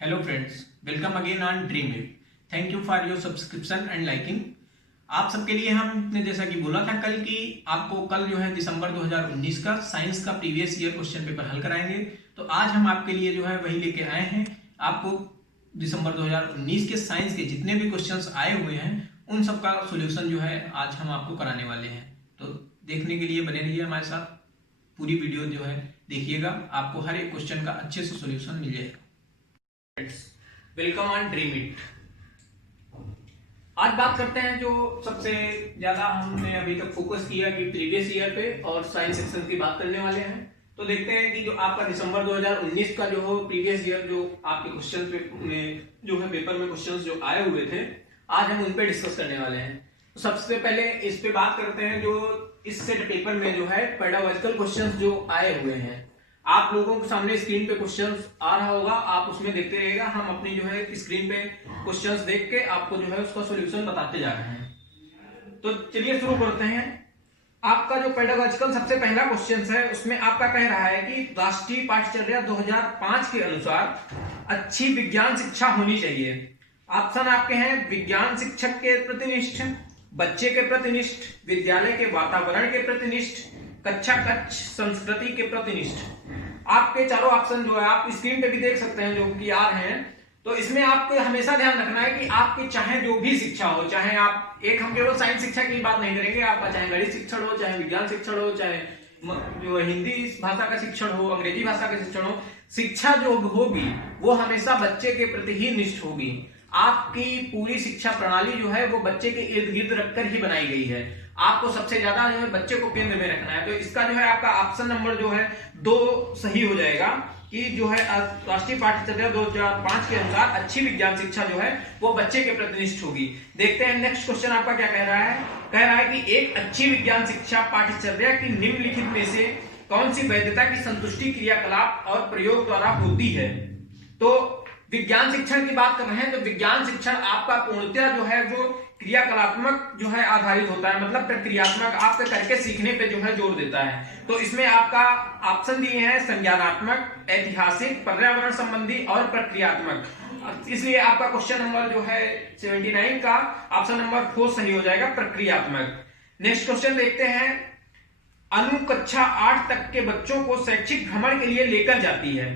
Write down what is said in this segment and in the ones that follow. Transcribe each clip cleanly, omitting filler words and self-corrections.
Hello friends, welcome again on Dreamit. Thank you for your subscription and liking. आप सबके लिए हमने जैसा कि बोला था कल कि आपको कल जो है दिसंबर 2019 का साइंस का प्रीवियस ईयर क्वेश्चन पेपर हल कराएंगे। तो आज हम आपके लिए जो है वही लेके आए हैं। आपको दिसंबर 2019 के साइंस के जितने भी क्वेश्चंस आए हुए हैं उन सब का सोल्यूशन जो है आज हम आपको कराने वाले हैं। तो देखने के लिए बने रहिए हमारे साथ, पूरी वीडियो जो है देखिएगा, आपको हर एक क्वेश्चन का अच्छे से सोल्यूशन मिल जाएगा। Welcome on dream it. आज बात करते हैं जो सबसे ज्यादा हमने अभी तक फोकस किया कि प्रीवियस ईयर पे और साइंस सेक्शन की बात करने वाले हैं। तो देखते हैं कि जो आपका दिसंबर 2019 का जो हो प्रीवियस ईयर जो आपके क्वेश्चन में जो है पेपर में क्वेश्चंस जो आए हुए थे, आज हम उन पे डिस्कस करने वाले हैं। तो सबसे पहले इस पे बात करते हैं जो इस सेट पेपर में जो है पेडागोजिकल क्वेश्चंस जो आए हुए हैं। आप लोगों के सामने स्क्रीन पे क्वेश्चंस आ रहा होगा, आप उसमें देखते रहिएगा। हम अपनी जो है स्क्रीन पे क्वेश्चंस देख के आपको जो है उसका सॉल्यूशन बताते जा रहे हैं। तो चलिए शुरू करते हैं। आपका जो पेडागोजिकल सबसे पहला क्वेश्चन है उसमें आपका कह रहा है कि राष्ट्रीय पाठ्यचर्या 2005 के अनुसार अच्छी विज्ञान शिक्षा होनी चाहिए। ऑप्शन आपके हैं विज्ञान शिक्षक के प्रतिनिष्ठ, बच्चे के प्रतिनिष्ठ, विद्यालय के वातावरण के प्रतिनिष्ठ, कक्षा कक्ष संस्कृति के प्रतिनिष्ठ। आपके चारों ऑप्शन जो है आप स्क्रीन पे भी देख सकते हैं जो कि आ रहे हैं। तो इसमें आपको हमेशा ध्यान रखना है कि आपकी चाहे जो भी शिक्षा हो, चाहे आप एक हम केवल साइंस शिक्षा की बात नहीं करेंगे, आपका चाहे गणित शिक्षण हो, चाहे विज्ञान शिक्षण हो, चाहे जो हिंदी भाषा का शिक्षण हो, अंग्रेजी भाषा का शिक्षण हो, शिक्षा जो होगी वो हमेशा बच्चे के प्रति ही निष्ठ होगी। आपकी पूरी शिक्षा प्रणाली जो है वो बच्चे के इर्द गिर्द रखकर ही बनाई गई है। आपको सबसे ज्यादा जो है बच्चे को केंद्र में रखना है। तो इसका जो है आपका ऑप्शन नंबर जो है 2 सही हो जाएगा कि जो है राष्ट्रीय पाठ्यचर्या 2005 के अनुसार अच्छी विज्ञान शिक्षा जो है वो बच्चे के प्रतिनिष्ठ होगी। देखते हैं नेक्स्ट क्वेश्चन आपका क्या कह रहा है। कह रहा है कि एक अच्छी विज्ञान शिक्षा पाठ्यचर्या की निम्नलिखित में से कौन सी वैधता की संतुष्टि क्रियाकलाप और प्रयोग द्वारा होती है। तो विज्ञान शिक्षण की बात कर रहे हैं तो विज्ञान शिक्षण आपका पूर्णतः जो है वो क्रियाकलात्मक जो है आधारित होता है, मतलब प्रक्रियात्मक, आपके करके सीखने पे जो है जोर देता है। तो इसमें आपका ऑप्शन दिए हैं संज्ञानात्मक, ऐतिहासिक, पर्यावरण संबंधी और प्रक्रियात्मक। इसलिए आपका क्वेश्चन नंबर जो है 79 का ऑप्शन नंबर 4 सही हो जाएगा, प्रक्रियात्मक। नेक्स्ट क्वेश्चन देखते हैं। अनु कक्षा 8 तक के बच्चों को शैक्षिक भ्रमण के लिए लेकर जाती है।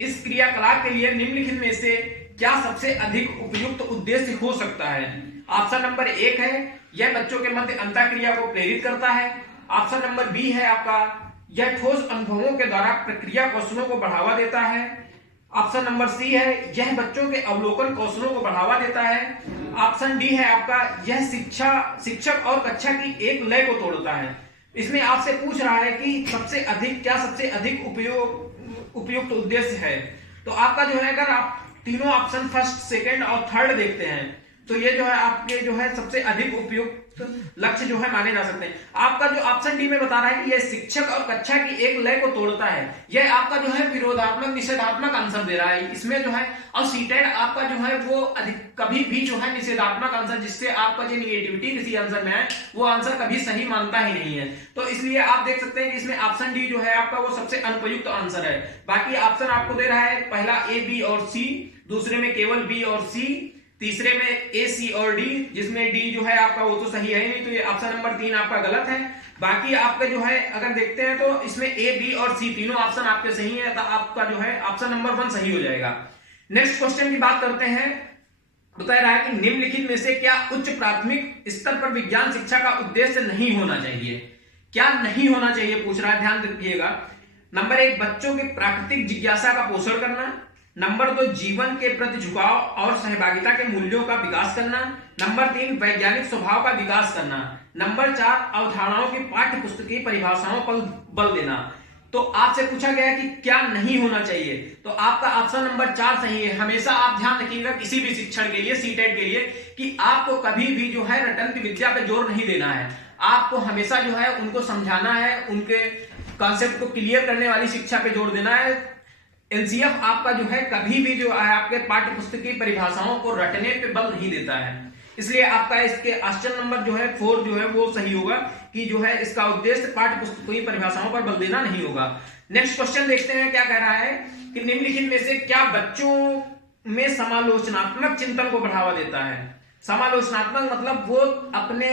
इस क्रियाकलाप के लिए निम्नलिखित में से क्या सबसे अधिक उपयुक्त उद्देश्य हो सकता है। ऑप्शन नंबर 1 है यह बच्चों के मध्य अंतःक्रिया को प्रेरित करता है। ऑप्शन नंबर बी है आपका यह ठोस अनुभवों के द्वारा प्रक्रिया कौशलों को बढ़ावा देता है। ऑप्शन नंबर सी है यह बच्चों के अवलोकन कौशलों को बढ़ावा देता है। ऑप्शन डी है आपका यह शिक्षक और कक्षा की एक लय को तोड़ता है। इसमें आपसे पूछ रहा है कि सबसे अधिक उपयुक्त उद्देश्य है। तो आपका जो है अगर आप तीनों ऑप्शन फर्स्ट, सेकंड और थर्ड देखते हैं तो ये जो है आपके जो है सबसे अधिक उपयुक्त लक्ष्य जो है माने जा सकते हैं। आपका जो ऑप्शन डी में बता रहा है कि यह शिक्षक और कक्षा की एक लय को तोड़ता है, यह आपका जो है विरोधात्मक निषेधात्मक आंसर दे रहा है इसमें जो है। और सीटेड आपका जो है वो कभी भी जो है निषेधात्मक आंसर, जिससे आपका जो निगेटिविटी किसी आंसर में है वो आंसर कभी सही मानता ही नहीं है। तो इसलिए आप देख सकते हैं कि इसमें ऑप्शन डी जो है आपका वो सबसे अनुपयुक्त आंसर है। बाकी ऑप्शन आपको दे रहा है पहला ए, बी और सी, दूसरे में केवल बी और सी, तीसरे में ए, सी और डी, जिसमें डी जो है आपका वो तो सही है नहीं, तो ये ऑप्शन नंबर 3 आपका गलत है। बाकी आपका जो है अगर देखते हैं तो इसमें ए, बी और सी तीनों ऑप्शन आपके सही है, तो आपका जो है ऑप्शन नंबर 1 सही हो जाएगा। नेक्स्ट क्वेश्चन की बात करते हैं। बता रहा है कि निम्नलिखित में से क्या उच्च प्राथमिक स्तर पर विज्ञान शिक्षा का उद्देश्य नहीं होना चाहिए। क्या नहीं होना चाहिए पूछ रहा है, ध्यान रखिएगा। नंबर 1 बच्चों के प्राकृतिक जिज्ञासा का पोषण करना। नंबर 2 जीवन के प्रति झुकाव और सहभागिता के मूल्यों का विकास करना। नंबर 3 वैज्ञानिक स्वभाव का विकास करना। नंबर 4 अवधारणाओं की पाठ्य पुस्तकीय परिभाषाओं पर बल देना। तो आपसे पूछा गया है कि क्या नहीं होना चाहिए, तो आपका ऑप्शन नंबर 4 सही है। हमेशा आप ध्यान रखिएगा किसी भी शिक्षण के लिए, सीटेट के लिए, कि आपको कभी भी जो है रटंत विद्या पे जोर नहीं देना है। आपको हमेशा जो है उनको समझाना है, उनके कॉन्सेप्ट को क्लियर करने वाली शिक्षा पे जोर देना है। एनसीएफ आपका जो है कभी भी जो है आपके पाठ्य पुस्तक की परिभाषाओं को रटने पे बल नहीं देता है। इसलिए आपका इसके ऑप्शन नंबर जो है 4 जो है वो सही होगा कि जो है इसका उद्देश्य पाठ्य पुस्तकों की परिभाषाओं पर बल देना नहीं होगा। नेक्स्ट क्वेश्चन देखते हैं क्या कह रहा है कि निम्नलिखित में से क्या बच्चों में समालोचनात्मक चिंतन को बढ़ावा देता है। समालोचनात्मक मतलब वो अपने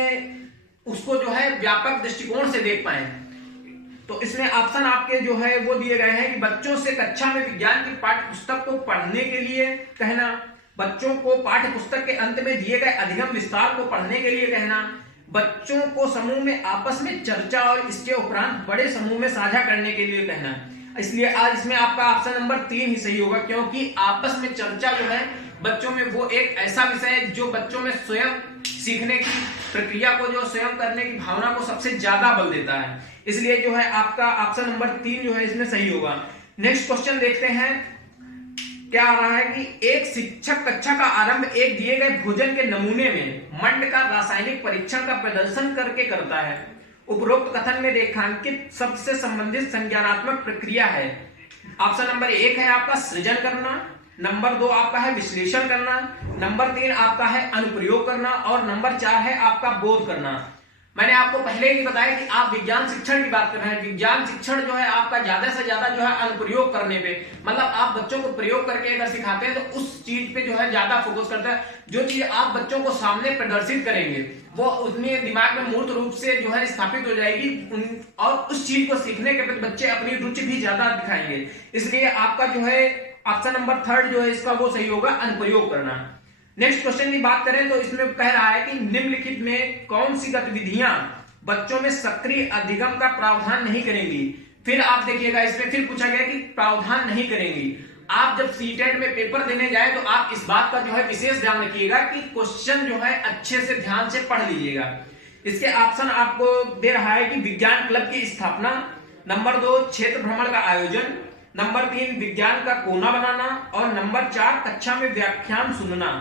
उसको जो है व्यापक दृष्टिकोण से देख पाए। तो इसमें ऑप्शन आपके जो है वो दिए गए हैं कि बच्चों से कक्षा में विज्ञान की पाठ्य पुस्तक को पढ़ने के लिए कहना, बच्चों को पाठ्य पुस्तक के अंत में दिए गए अधिगम विस्तार को पढ़ने के लिए कहना, बच्चों को समूह में आपस में चर्चा और इसके उपरांत बड़े समूह में साझा करने के लिए कहना। इसलिए आज इसमें आपका ऑप्शन नंबर 3 ही सही होगा, क्योंकि आपस में चर्चा जो है बच्चों में वो एक ऐसा विषय है जो बच्चों में स्वयं सीखने की प्रक्रिया को, जो स्वयं करने की भावना को सबसे ज्यादा बल देता है। इसलिए जो है आपका ऑप्शन नंबर 3 जो है इसमें सही होगा। नेक्स्ट क्वेश्चन देखते हैं क्या आ रहा है कि एक शिक्षक कक्षा का आरंभ एक दिए गए भोजन के नमूने में मंड का रासायनिक परीक्षण का प्रदर्शन करके करता है। उपरोक्त कथन में रेखांकित शब्द से संबंधित संज्ञानात्मक प्रक्रिया है। ऑप्शन नंबर 1 है आपका सृजन करना, नंबर 2 आपका है विश्लेषण करना, नंबर 3 आपका है अनुप्रयोग करना और नंबर 4 है आपका बोध करना। मैंने आपको पहले ही बताया कि आप विज्ञान शिक्षण की बात कर रहे हैं। विज्ञान शिक्षण जो है आपका ज्यादा से ज्यादा जो है अनुप्रयोग करने पे, मतलब आप बच्चों को प्रयोग करके अगर सिखाते हैं तो उस चीज पे जो है ज्यादा फोकस करता है। जो चीज आप बच्चों को सामने प्रदर्शित करेंगे वो उतने दिमाग में मूर्त रूप से जो है स्थापित हो जाएगी और उस चीज को सीखने के प्रति बच्चे अपनी रुचि भी ज्यादा दिखाएंगे। इसलिए आपका जो है ऑप्शन नंबर 3 जो है इसका वो सही होगा, अनुप्रयोग करना। नेक्स्ट क्वेश्चन की बात करें तो इसमें कह रहा है कि निम्नलिखित में कौन सी गतिविधियां बच्चों में सक्रिय अधिगम का प्रावधान नहीं करेंगी। फिर आप देखिएगा इसमें फिर पूछा गया कि प्रावधान नहीं करेंगी। आप जब सीटेट में पेपर देने जाए तो आप इस बात का जो है विशेष ध्यान रखिएगा कि क्वेश्चन जो है अच्छे से ध्यान से पढ़ लीजिएगा। इसके ऑप्शन आपको दे रहा है कि विज्ञान क्लब की स्थापना, नंबर 2 क्षेत्र भ्रमण का आयोजन, नंबर 3 विज्ञान का कोना बनाना और नंबर 4 कक्षा में व्याख्यान सुनना।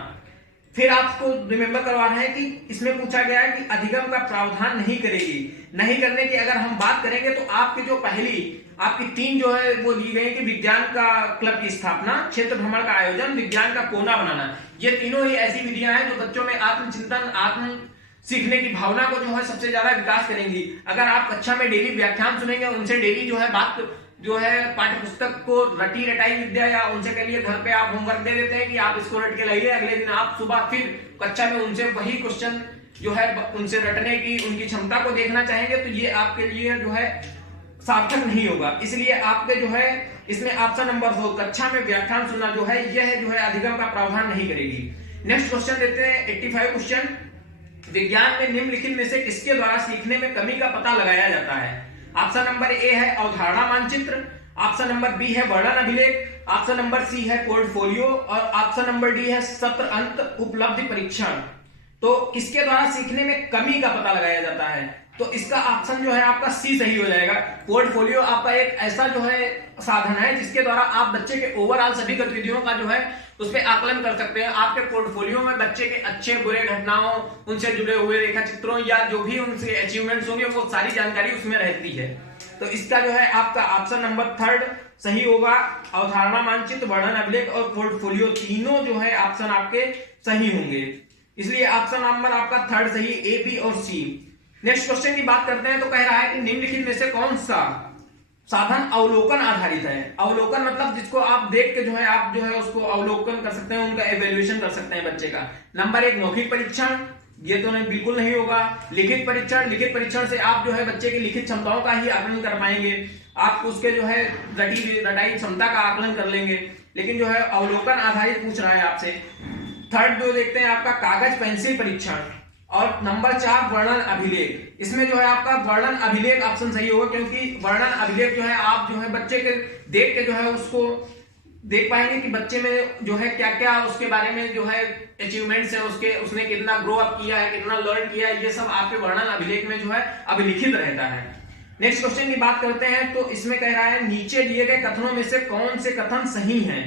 फिर आपको रिमेंबर करवा रहे हैं कि इसमें पूछा गया है कि अधिगम का प्रावधान नहीं करेगी। नहीं करने की अगर हम बात करेंगे तो आपकी जो पहली आपकी 3 जो है वो दी गई कि विज्ञान का क्लब की स्थापना, क्षेत्र भ्रमण का आयोजन, विज्ञान का कोना बनाना। ये तीनों ही ऐसी विधियां हैं जो बच्चों में आत्मचिंतन, आत्म सीखने की भावना को जो है सबसे ज्यादा विकास करेंगी। अगर आप कक्षा में डेली व्याख्यान सुनेंगे, उनसे डेली जो है बात जो है पाठ्य पुस्तक को रटी रटाई विद्या, या उनसे कह लिए घर पे आप होमवर्क दे देते हैं कि आप इसको रट के लाइए, अगले दिन आप सुबह फिर कक्षा में उनसे वही क्वेश्चन जो है उनसे रटने की उनकी क्षमता को देखना चाहेंगे तो ये आपके लिए जो है सार्थक नहीं होगा। इसलिए आपके जो है इसमें ऑप्शन नंबर 2 कक्षा में व्याख्यान सुनना जो है यह जो है अधिगम का प्रावधान नहीं करेगी। नेक्स्ट क्वेश्चन देते हैं 85 क्वेश्चन। विज्ञान में निम्नलिखित में से किसके द्वारा सीखने में कमी का पता लगाया जाता है। ऑप्शन नंबर ए है अवधारणा मानचित्र, ऑप्शन नंबर बी है वर्णन अभिलेख, ऑप्शन नंबर सी है पोर्टफोलियो और ऑप्शन नंबर डी है सत्र अंत उपलब्धि परीक्षण। तो किसके द्वारा सीखने में कमी का पता लगाया जाता है, तो इसका ऑप्शन जो है आपका सी सही हो जाएगा। पोर्टफोलियो आपका एक ऐसा जो है साधन है जिसके द्वारा आप बच्चे के ओवरऑल सभी गतिविधियों का जो है उस पर आकलन कर सकते हैं। आपके पोर्टफोलियो में बच्चे के अच्छे बुरे घटनाओं, उनसे जुड़े हुए रेखा चित्रों या जो भी उनसे अचीवमेंट्स होंगे वो सारी जानकारी उसमें रहती है। तो इसका जो है आपका ऑप्शन नंबर 3 सही होगा। अवधारणा मानचित्र, वर्णन अभिलेख और पोर्टफोलियो तीनों जो है ऑप्शन आपके सही होंगे। इसलिए ऑप्शन नंबर आपका 3 सही, ए, बी और सी। नेक्स्ट क्वेश्चन की बात करते हैं तो कह रहा है कि निम्नलिखित में से कौन सा साधन अवलोकन आधारित है। अवलोकन मतलब जिसको आप देख के जो है आप जो है उसको अवलोकन कर सकते हैं, उनका एवेल्युएशन कर सकते हैं बच्चे का। नंबर 1 मौखिक परीक्षण, ये तो नहीं बिल्कुल नहीं होगा। लिखित परीक्षण, लिखित परीक्षण से आप जो है बच्चे की लिखित क्षमताओं का ही आकलन कर पाएंगे, आप उसके जो है रटाई क्षमता का आकलन कर लेंगे। लेकिन जो है अवलोकन आधारित पूछ रहा है आपसे। 3 जो देखते हैं आपका कागज पेंसिल परीक्षण और नंबर 4 वर्णन अभिलेख। इसमें जो है आपका वर्णन अभिलेख ऑप्शन सही होगा, क्योंकि वर्णन अभिलेख जो है आप जो है बच्चे के देख के जो है उसको देख पाएंगे कि बच्चे में जो है क्या क्या उसके बारे में जो है अचीवमेंट्स है, उसने कितना ग्रो अप किया है, कितना लर्न किया है, ये सब आपके वर्णन अभिलेख में जो है अभिलिखित रहता है। नेक्स्ट क्वेश्चन की बात करते हैं तो इसमें कह रहा है नीचे दिए गए कथनों में से कौन से कथन सही हैं।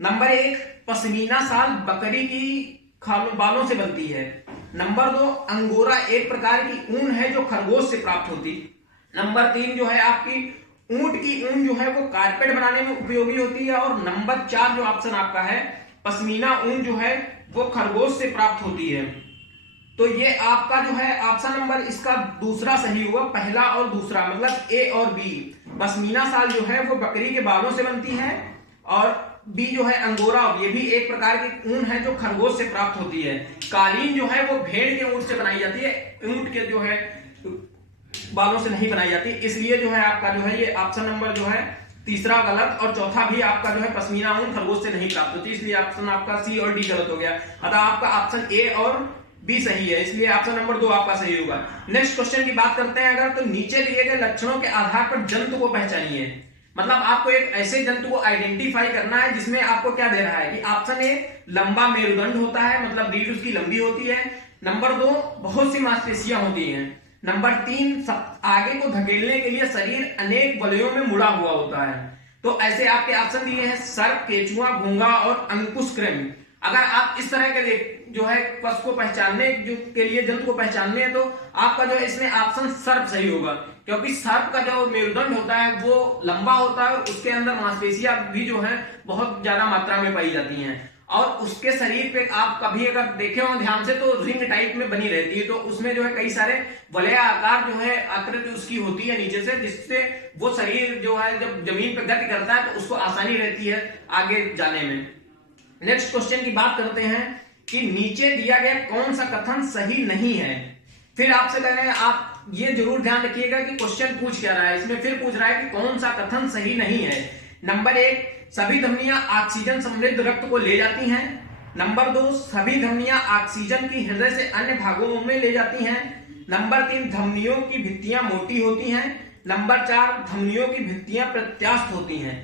नंबर 1 पश्मीना शाल बकरी की बालों से बनती है। नंबर 2 अंगोरा एक प्रकार की ऊन है जो खरगोश से प्राप्त होती। नंबर 3 जो है आपकी ऊंट की ऊन जो है वो कारपेट बनाने में उपयोगी होती है। और नंबर 4 जो ऑप्शन आपका है पश्मीना ऊन जो है वो खरगोश से प्राप्त होती है। तो ये आपका जो है ऑप्शन नंबर इसका दूसरा सही हुआ, पहला और दूसरा मतलब ए और बी। पश्मीना शाल जो है वो बकरी के बालों से बनती है और बी जो है अंगोरा, ये भी एक प्रकार की ऊन है जो खरगोश से प्राप्त होती है। कालीन जो है वो भेड़ के ऊंट से बनाई जाती है, ऊंट के जो है बालों से नहीं बनाई जाती, इसलिए जो है आपका जो है ये ऑप्शन नंबर जो है तीसरा गलत, और चौथा भी आपका जो है पश्मीना ऊन खरगोश से नहीं प्राप्त होती, इसलिए ऑप्शन आपका सी और डी गलत हो गया। अतः आपका ऑप्शन ए और बी सही है, इसलिए ऑप्शन नंबर 2 आपका सही होगा। नेक्स्ट क्वेश्चन की बात करते हैं अगर, तो नीचे दिए गए लक्षणों के आधार पर जंतु को पहचानिए। मतलब आपको एक ऐसे जंतु को आइडेंटिफाई करना है जिसमें आपको क्या दे रहा है कि ऑप्शन ए लंबा मेरुदंड होता है, मतलब रीढ़ उसकी लंबी होती है। नंबर 2 बहुत सी मांसपेशियां होती हैं। नंबर 3 आगे को धकेलने के लिए शरीर अनेक वलयों में मुड़ा हुआ होता है। तो ऐसे आपके ऑप्शन दिए हैं सर्प, केचुआ, घोंगा और अंकुश कृमि। अगर आप इस तरह के जो है पशु को पहचानने के लिए जंतु को पहचानने हैं तो आपका जो है इसमें ऑप्शन सर्प सही होगा, क्योंकि सर्प का जो मेरुदंड होता है वो लंबा होता है और उसके अंदर मांसपेशियां भी जो है बहुत ज्यादा मात्रा में पाई जाती हैं, और उसके शरीर पे आप कभी अगर देखे हो ध्यान से तो रिंग टाइप में बनी रहती है, तो उसमें जो है कई सारे वलय आकार जो है आकृति उसकी होती है नीचे से, जिससे वो शरीर जो है जब जमीन पर गति करता है तो उसको आसानी रहती है आगे जाने में। नेक्स्ट क्वेश्चन की बात करते हैं कि नीचे दिया गया कौन सा कथन सही नहीं है। फिर आपसे कह रहे हैं आप ये जरूर ध्यान रखिएगा कि क्वेश्चन पूछ क्या रहा है, इसमें फिर पूछ रहा है कि कौन सा कथन सही नहीं है। नंबर 1 सभी धमनियां ऑक्सीजन समृद्ध रक्त को ले जाती हैं। नंबर 2 सभी धमनियां ऑक्सीजन की हृदय से अन्य भागों में ले जाती हैं। नंबर 3 धमनियों की भित्तियां मोटी होती हैं। नंबर 4 धमनियों की भित्तियां प्रत्यास्थ होती हैं।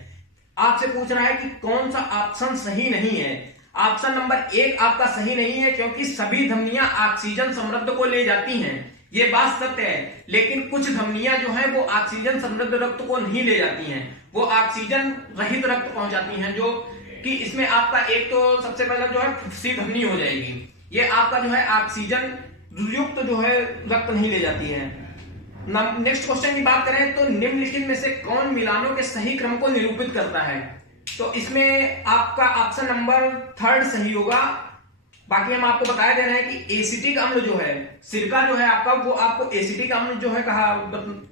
आपसे पूछ रहा है कि कौन सा ऑप्शन सही नहीं है। ऑप्शन नंबर 1 आपका सही नहीं है, क्योंकि सभी धमनियां ऑक्सीजन समृद्ध को ले जाती हैं, ये बात सत्य है, लेकिन कुछ धमनियां जो है वो ऑक्सीजन समृद्ध रक्त को नहीं ले जाती हैं, वो ऑक्सीजन रहित रक्त पहुंचाती हैं, जो कि इसमें आपका एक तो सबसे पहले जो है सी धमनी हो जाएगी, ये आपका जो है ऑक्सीजन युक्त जो है रक्त नहीं ले जाती है। नेक्स्ट क्वेश्चन की बात करें तो निम्नलिखित में से कौन मिलानों के सही क्रम को निरूपित करता है, तो इसमें आपका ऑप्शन नंबर 3 सही होगा। बाकी हम आपको बता दे रहे हैं कि एसिटिक अम्ल जो है, सिरका जो है आपका, वो आपको एसिटिक अम्ल जो है कहा,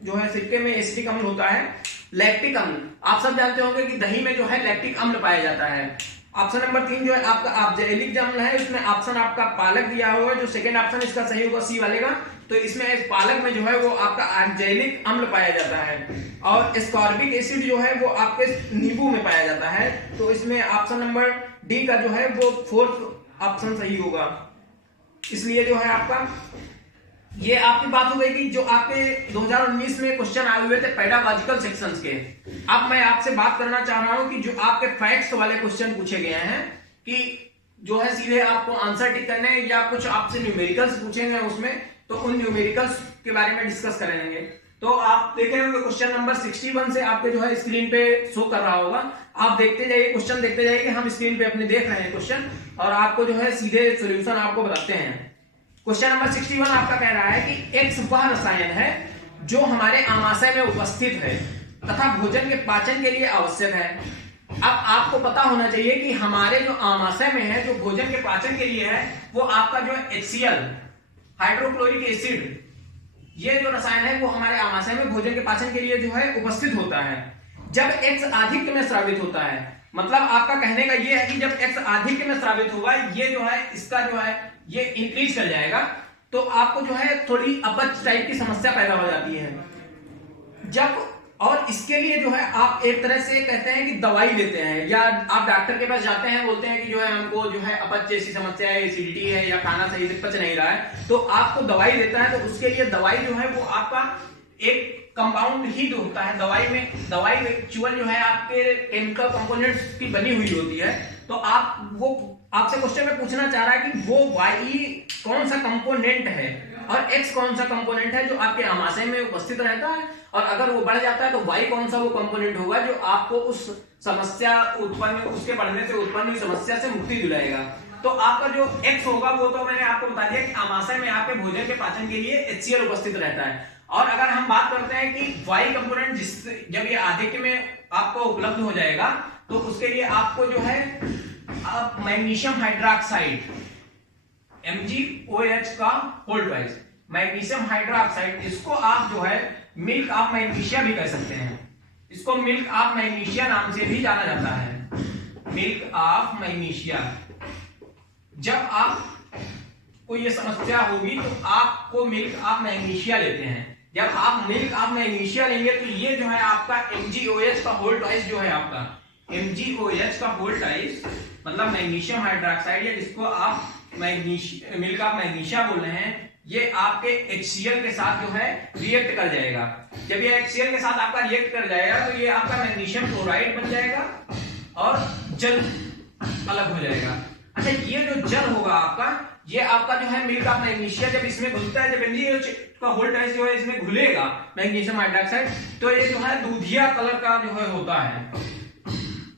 जो है सिरके में एसिटिक अम्ल होता है। लैक्टिक अम्ल आप सब जानते होंगे कि दही में जो है लैक्टिक अम्ल पाया जाता है। ऑप्शन नंबर 3 जो है आपका ऑक्जेलिक अम्ल है, इसमें ऑप्शन आपका पालक दिया हुआ है, जो सेकंड ऑप्शन इसका सही होगा सी वाले का, तो इसमें पालक में जो है वो आपका ऑक्जेलिक अम्ल पाया जाता है। और एस्कॉर्बिक एसिड जो है वो आपके नींबू में पाया जाता है, तो इसमें ऑप्शन नंबर डी का जो है वो 4th ऑप्शन सही होगा। इसलिए जो है आपका ये आपकी बात हो गई कि जो आपके 2019 में क्वेश्चन आए हुए थे पेडागॉजिकल सेक्शंस के। अब मैं आपसे बात करना चाह रहा हूं कि जो आपके फैक्ट्स वाले क्वेश्चन पूछे गए हैं कि जो है सीधे आपको आंसर टिक करने या कुछ आपसे न्यूमेरिकल्स पूछेंगे उसमें, तो उन न्यूमेरिकल्स के बारे में डिस्कस करेंगे। तो आप देख रहे होंगे क्वेश्चन नंबर 61 से आपके जो है स्क्रीन पे शो कर रहा होगा, आप देखते जाइए, क्वेश्चन देखते जाइए, हम स्क्रीन पे अपने देख रहे हैं क्वेश्चन, और आपको जो है सीधे सोल्यूशन आपको बताते हैं। क्वेश्चन नंबर 61 आपका कह रहा है कि एक्स वह रसायन है जो हमारे आमाशय में उपस्थित है तथा भोजन के पाचन के लिए आवश्यक है। अब आपको पता होना चाहिए कि हमारे जो आमाशय में है, जो भोजन के पाचन के लिए है, वो आपका जो है HCl हाइड्रोक्लोरिक एसिड, ये जो रसायन है वो हमारे आमाशय में भोजन के पाचन के लिए जो है उपस्थित होता है। जब X आधिक्य में स्रावित होता है, मतलब आपका कहने का ये है कि जब X आधिक्य में स्रावित होगा, ये जो है इसका जो है ये इंक्रीज कर जाएगा, तो आपको जो है थोड़ी अपच टाइप की समस्या पैदा हो जाती है। जब और इसके लिए जो है आप एक तरह से कहते हैं कि दवाई लेते हैं, या आप डॉक्टर के पास जाते हैं, बोलते हैं कि जो है हमको जो है अपच जैसी समस्या है, एसिडिटी है, या खाना सही से पच नहीं रहा है, तो आपको दवाई देता है। तो उसके लिए दवाई जो है वो आपका एक कंपाउंड ही जो होता है दवाई में, दवाई एक्चुअल जो है आपके केमिकल कंपोनेंट्स की बनी हुई होती है। तो आप वो आपसे क्वेश्चन में पूछना चाह रहा है कि वो वाई कौन सा कंपोनेंट है और एक्स कौन सा कंपोनेंट है जो आपके आमाशय में उपस्थित रहता है, और अगर वो बढ़ जाता है तो वाई कौन सा वो कंपोनेंट होगा जो आपको उस समस्या उत्पन्न, उसके बढ़ने से उत्पन्न हुई समस्या से मुक्ति दिलाएगा। तो आपका जो एक्स होगा वो तो मैंने आपको बता दिया कि आमाशय में आपके भोजन के पाचन के लिए HCl उपस्थित रहता है। और अगर हम बात करते हैं कि वाई कंपोनेंट जिससे जब ये आधिक्य में आपको उपलब्ध हो जाएगा, तो उसके लिए आपको जो है मैग्नीशियम हाइड्रोक्साइड MgOH का होल ट्वाइस, मैग्नीशियम हाइड्रोक्साइड, इसको आप जो है मिल्क ऑफ मैग्नीशिया भी कह सकते हैं, इसको मिल्क ऑफ मैग्नीशिया नाम से भी जाना जाता है। Milk of magnesia. जब आप को ये समस्या होगी तो आपको मिल्क ऑफ मैग्नीशिया लेते हैं। जब आप मिल्क ऑफ मैग्नीशिया लेंगे तो ये जो है आपका MgOH का होल ट्वाइस जो है आपका MgOH का होल ट्वाइस मतलब मैग्नीशियम हाइड्रोक्साइड या जिसको आप मिल्क ऑफ मैग्नीशिया बोल रहे हैं, ये आपके HCl के साथ जो है रिएक्ट कर जाएगा। जब ये HCl के साथ आपका रिएक्ट कर जाएगा तो ये आपका मैग्नीशियम क्लोराइड बन जाएगा और जल अलग हो जाएगा। अच्छा, ये जो जल होगा आपका, ये आपका जो है मिल्क ऑफ मैग्नीशिया जब इसमें घुलता है, जब MgOH का होल ट्वाइस जो है इसमें घुलेगा मैग्नीशियम हाइड्रोक्साइड, तो ये जो है दूधिया कलर का जो है होता है,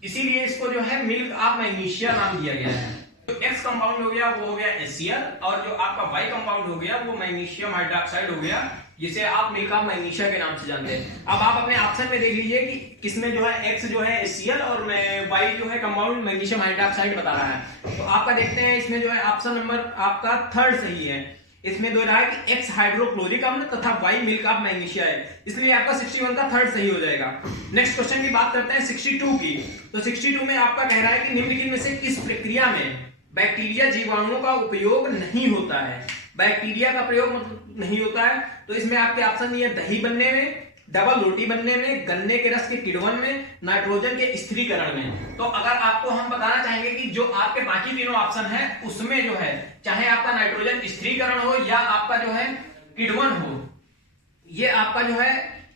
इसीलिए इसको जो है मिल्क ऑफ मैग्नीशिया नाम दिया गया है। तो X कंपाउंड हो गया वो हो गया HCl, और जो आपका Y कंपाउंड हो गया वो मैग्नीशियम हाइड्रोक्साइड हो गया, जिसे आप मिल्क ऑफ मैग्नीशिया के नाम से जानते हैं। अब आप अपने ऑप्शन में देख लीजिए कि किसमें जो है X जो है HCl और Y जो है कंपाउंड मैग्नीशियम हाइड्रोक्साइड बता रहा है। तो आपका देखते हैं इसमें जो है ऑप्शन नंबर आपका थर्ड सही है। इसमें दो रहा है कि X हाइड्रोक्लोरिक अम्ल तथा Y मिल्क ऑफ मैग्नीशिया है, इसलिए आपका 61 का थर्ड सही हो जाएगा। नेक्स्ट क्वेश्चन की बात करते हैं 62 की। तो 62 में आपका कह रहा है कि निम्नलिखित में से किस प्रक्रिया में बैक्टीरिया जीवाणुओं का उपयोग नहीं होता है। बैक्टीरिया का प्रयोग मतलब नहीं होता है, तो इसमें आपके ऑप्शन ये दही बनने में, डबल रोटी बनने में, गन्ने के रस के किण्वन में, नाइट्रोजन के स्थिरीकरण में। तो अगर आपको हम बताना चाहेंगे कि जो आपके बाकी तीनों ऑप्शन है उसमें जो है चाहे आपका नाइट्रोजन स्थिरीकरण हो या आपका जो है किण्वन हो, ये आपका जो है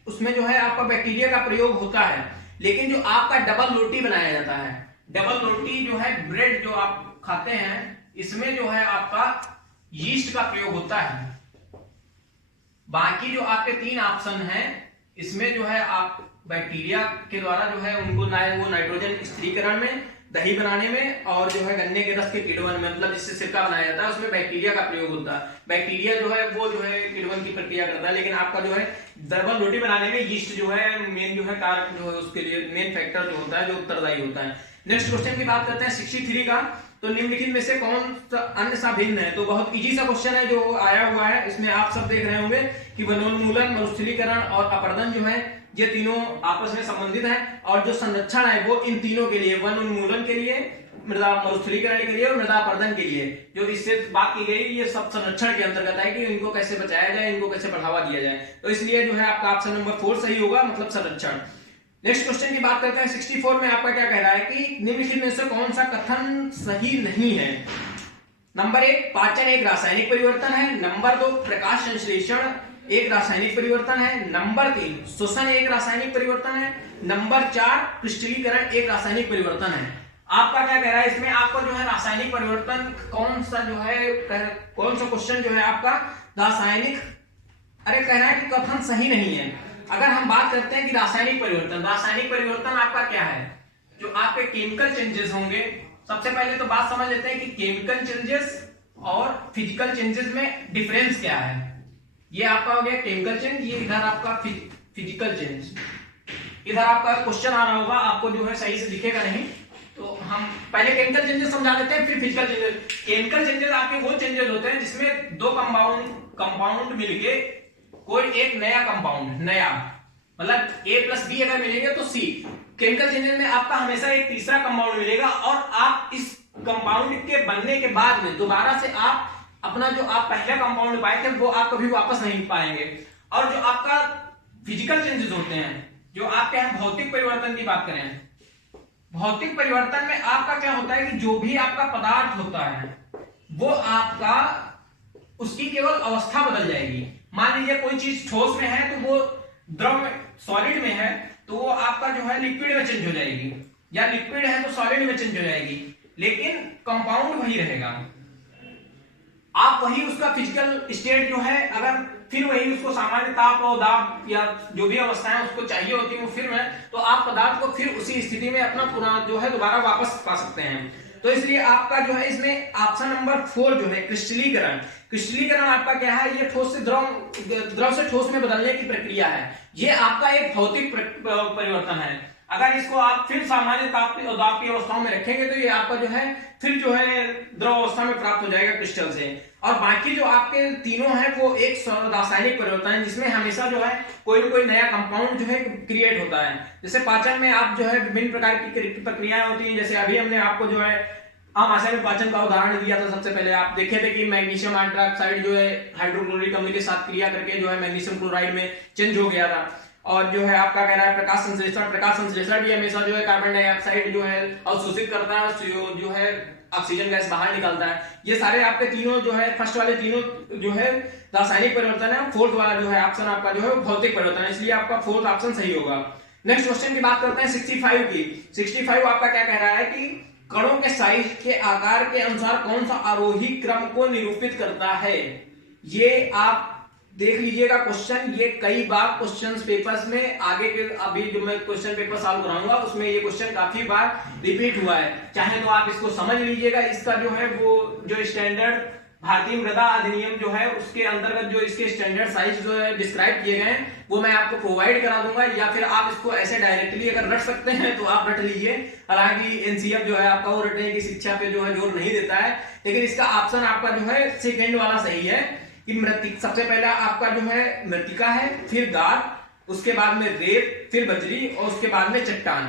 उसमें जो है आपका बैक्टीरिया का प्रयोग होता है। लेकिन जो आपका डबल रोटी बनाया जाता है, डबल रोटी जो है ब्रेड जो आप खाते हैं, इसमें जो है आपका यीस्ट का प्रयोग होता है। बाकी जो आपके तीन ऑप्शन हैं इसमें जो है आप बैक्टीरिया के द्वारा जो है उनको वो नाइट्रोजन स्थिरीकरण में, दही बनाने में और जो है गन्ने के रस के किण्वन में, मतलब जिससे सिरका बनाया जाता है उसमें बैक्टीरिया का प्रयोग होता है। बैक्टीरिया जो है वो जो है किण्वन की प्रक्रिया करता है, लेकिन आपका जो है डबल रोटी बनाने में यीस्ट जो है मेन जो है कारक जो है उसके लिए मेन फैक्टर जो होता है जो उत्तरदायी होता है। नेक्स्ट क्वेश्चन की बात करते हैं 63 का। तो निम्नलिखित में से कौन सा अन्य सा भिन्न है। तो बहुत इजी सा क्वेश्चन है जो आया हुआ है, इसमें आप सब देख रहे होंगे कि वनोन्मूलन, मरुस्थलीकरण और अपर्दन जो है ये तीनों आपस में संबंधित हैं, और जो संरक्षण है वो इन तीनों के लिए, वन उन्मूलन के लिए, मृदा मरुस्थलीकरण के लिए और मृदा अपर्दन के लिए जो इससे बात की गई, ये सब संरक्षण के अंतर्गत है कि इनको कैसे बचाया जाए, इनको कैसे बढ़ावा दिया जाए। तो इसलिए जो है आपका ऑप्शन नंबर 4 सही होगा, मतलब संरक्षण। नेक्स्ट क्वेश्चन की बात करते हैं 64 में आपका क्या कह रहा है कि निम्नलिखित में से कौन सा कथन सही नहीं है। नंबर 1 पाचन एक रासायनिक परिवर्तन है। नंबर 2 प्रकाश संश्लेषण एक रासायनिक परिवर्तन है। नंबर 3 श्वसन एक रासायनिक परिवर्तन है। नंबर 4 क्रिस्टलीकरण एक रासायनिक परिवर्तन है। आपका क्या कह रहा है इसमें, आपको जो है रासायनिक परिवर्तन कौन सा जो है, कौन सा क्वेश्चन जो है आपका रासायनिक, अरे कह रहा है कि कथन सही नहीं है। अगर हम बात करते हैं कि रासायनिक परिवर्तन आपका क्या है, जो आपके केमिकल चेंजेस होंगे। सबसे पहले तो बात समझ लेते हैं कि केमिकल चेंजेस और फिजिकल चेंजेस में डिफरेंस क्या है। ये आपका हो गया केमिकल चेंज, ये इधर आपका फिजिकल चेंज। इधर आपका क्वेश्चन आ रहा होगा, आपको जो है सही से दिखेगा नहीं, तो हम पहले केमिकल चेंजेस समझा लेते हैं फिर फिजिकल चेंजेस। केमिकल चेंजेस आपके वो चेंजेस होते हैं जिसमें दो कंपाउंड मिलके कोई एक नया कंपाउंड, नया मतलब A+B अगर मिलेंगे तो C। केमिकल चेंजेस में आपका हमेशा एक तीसरा कंपाउंड मिलेगा और आप इस कंपाउंड के बनने के बाद में दोबारा से आप अपना जो आप पहला कंपाउंड पाए थे वो आप कभी वापस नहीं पाएंगे। और जो आपका फिजिकल चेंजेस होते हैं, जो आपके हम भौतिक परिवर्तन की बात करें, भौतिक परिवर्तन में आपका क्या होता है कि जो भी आपका पदार्थ होता है वो आपका उसकी केवल अवस्था बदल जाएगी। मान लीजिए कोई चीज ठोस में है तो वो द्रव में, सॉलिड में है तो वो आपका जो है लिक्विड में चेंज हो जाएगी, या लिक्विड है तो सॉलिड में चेंज हो जाएगी, लेकिन कंपाउंड वही रहेगा। आप वही उसका फिजिकल स्टेट जो है, अगर फिर वही उसको सामान्य ताप और दाब या जो भी अवस्थाएं उसको चाहिए होती है वो फिर में, तो आप पदार्थ को फिर उसी स्थिति में अपना पुनः जो है दोबारा वापस पा सकते हैं। तो इसलिए आपका जो है इसमें ऑप्शन नंबर 4 जो है क्रिस्टलीकरण आपका क्या है, ये ठोस से द्रव से ठोस में बदलने की प्रक्रिया है। ये आपका एक भौतिक परिवर्तन है। अगर इसको आप फिर सामान्य दाब की अवस्थाओं में रखेंगे तो ये आपका जो है फिर जो है द्रव अवस्था में प्राप्त हो जाएगा क्रिस्टल से। और बाकी जो आपके तीनों हैं वो एक रासायनिक परिवर्तन है जिसमें हमेशा जो है कोई ना कोई नया कंपाउंड जो है क्रिएट होता है। जैसे पाचन में आप जो है विभिन्न प्रकार की प्रक्रियाएं होती हैं, जैसे अभी हमने आपको जो है आमाशय में पाचन का उदाहरण दिया था। सबसे पहले आप देखे थे कि मैग्नीशियम हाइड्रोक्साइड जो है हाइड्रोक्लोरिक अम्ल के साथ क्रिया करके जो है मैग्नीशियम क्लोराइड में चेंज हो गया था। और जो है आपका कह रहा है प्रकाश संश्लेषण भी हमेशा जो है कार्बन डाइऑक्साइड जो है अवशोषित करता है, जो है ऑक्सीजन गैस बाहर निकलता है। ये सारे आपके तीनों जो है फर्स्ट वाले तीनों जो है रासायनिक परिवर्तन है, फोर्थ वाला जो है ऑप्शन आपका जो है भौतिक परिवर्तन है, इसलिए आपका फोर्थ ऑप्शन सही होगा। नेक्स्ट क्वेश्चन की बात करते हैं 65 की। 65 आपका क्या कह रहा है कि कणों के साइज के आकार के अनुसार कौन सा आरोही क्रम को निरूपित करता है। ये आप देख लीजिएगा क्वेश्चन, ये कई बार क्वेश्चन पेपर्स में आगे के अभी जो मैं क्वेश्चन पेपर सॉल्व कराऊंगा उसमें ये क्वेश्चन काफी बार रिपीट हुआ है। चाहे तो आप इसको समझ लीजिएगा, इसका जो है वो जो स्टैंडर्ड भारतीय मृदा अधिनियम जो है उसके अंतर्गत जो इसके स्टैंडर्ड साइज जो है डिस्क्राइब किए गए हैं वो मैं आपको प्रोवाइड करा दूंगा, या फिर आप इसको ऐसे डायरेक्टली अगर रट सकते हैं तो आप रट लीजिए। हालांकि एनसीएफ जो है आपका वो रटने की शिक्षा पे जो है जोर नहीं देता है, लेकिन इसका ऑप्शन आपका जो है सेकेंड वाला सही है कि मृतिका सबसे पहला आपका जो है मृतिका है, फिर दार, उसके बाद में रेत, फिर बजरी और उसके बाद में चट्टान।